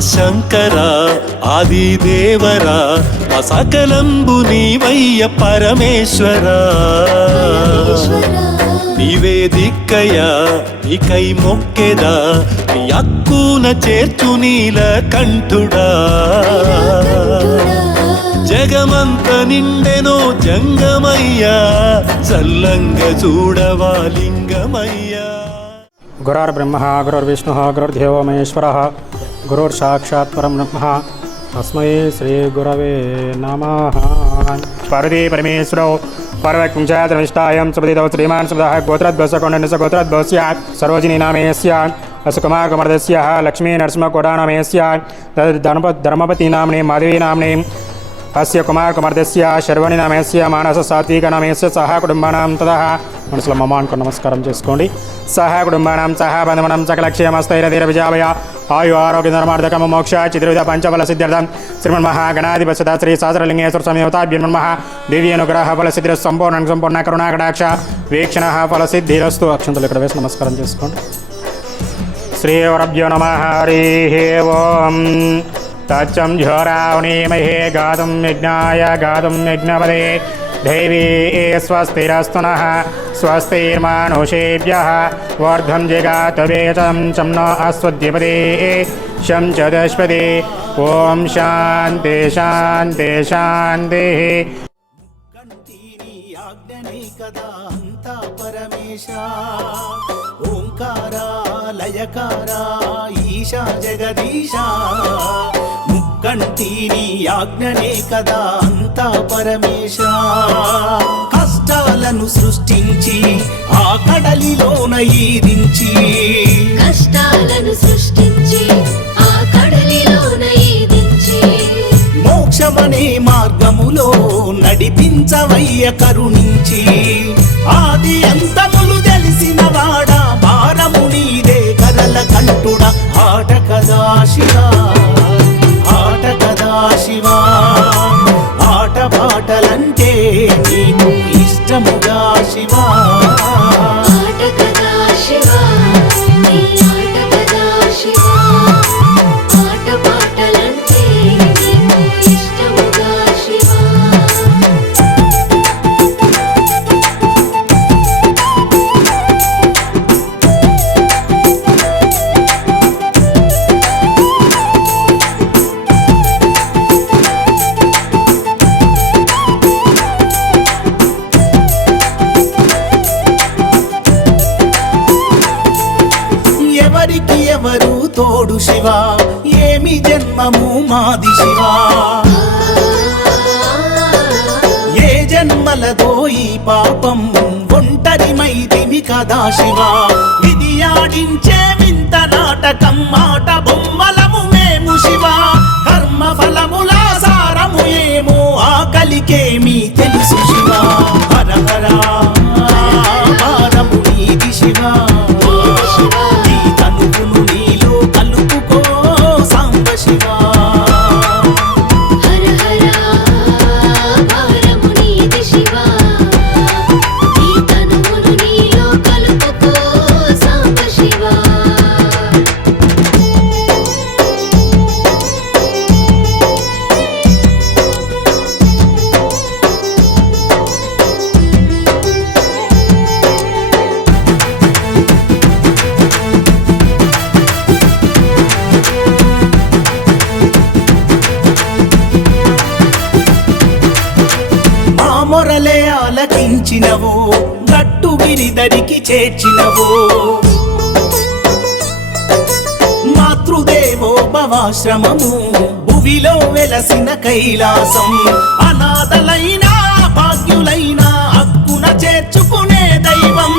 శంకరా ఆది దేవరా మా సకలంబు నీవయ్య పరమేశ్వరా. నీవే దిక్కయ్యా నీకై మొక్కెదా నీ అక్కున చేర్చు నీల కంఠుడా. జగమంత నిండెనో జంగమయ్యా చల్లంగ చూడవా లింగమయ్యా. గురార్ గురుర్బ్రహ్మ గురుర్విష్ణు గురుర్దేవో మహేశ్వర. गुरुर्साक्षात् परं ब्रह्म। तस्मै श्रीगुरवे नमः। पार्वती परमेश्वरौ पर्वकुञ्चायतनिष्ठायं सुपदितौ श्रीमान् सुपदः गोत्रद्वसकोण्डनिस गोत्रद्वस्यात् सरोजिनीनामेयस्य असकुमारकुमर्दस्यः माधवीनाम्ने అస్య కుమార్ కుమార్తెస్య శర్వణి నామేస్య మానస సాత్విక నామేస్య సహా కుటుంబానాం తదా. మనసులో మమాన్కు నమస్కారం చేసుకోండి. సహా కుటుంబానాం సహా బంధమనం సకలక్షేమస్థైరధీర విజావయ ఆయు ఆరోగ్య ధర్మార్థకమ మోక్ష చిత్రవిధ పంచబల సిద్ధ్యర్థం శ్రీమన్ మహాగణాధిపత శ్రీ సహస్రలింగేశ్వర సంయుతాభ్యన్మన్మహ దివ్యానుగ్రహ ఫల సిద్ధి సంపూర్ణ సంపూర్ణ కరుణాకటాక్ష వీక్షణ ఫల సిద్ధిరస్తు అక్షంతులు ఇక్కడ వేసి నమస్కారం చేసుకోండి. శ్రీవరభ్యో నమ హరి ఓం. తచ్చం ఝోరావణీమహే గాతుం యజ్ఞాయ గాతుం యజ్ఞపదే దేవీ స్వస్తిరస్తు స్వస్తిర్మానుషేభ్య వర్ధం జగాతవేతం చం న అస్వద్యపదే శం చదశ్వదే ఓం శాంతి శాంతి శాంతి కదా అంతా పరమేశ ఓంకార లయకార ఈశా జగదీశ. ముక్కంటిని ఆజ్ఞనే కదా అంతా పరమేశ. కష్టాలను సృష్టించి ఆ కడలిలోన ఈదించి. కష్టాలను సృష్టించి ఆ కడలిలోన ఈదించి. మోక్షమనే మార్గములో నడిపించవయ్య కరుణించి. శివా ఏమి జన్మము మాది శివా? ఏ జన్మలతో ఈ పాపం ఒంటరి మైతిమి కదా శివా? ఇది ఆడించే వింత నాటకం మాట బొమ్మలము మేము శివా. కర్మ ఫలముల సారము ఏమో ఆకలికేమీ తెలుసు శివా. మొరలే ఆలకించినవు గట్టు గిరిదరికి చేర్చినవు. మాతృదేవో భవాశ్రమము భువిలో వెలసిన కైలాసం. అనాథలైన భాగ్యులైన హక్కున చేర్చుకునే దైవం.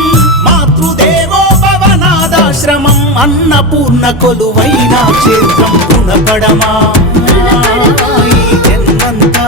మాతృదేవో భవనాదాశ్రమం అన్నపూర్ణ కొలువైన క్షేత్రం రుణపడమా ఈ జన్మంతా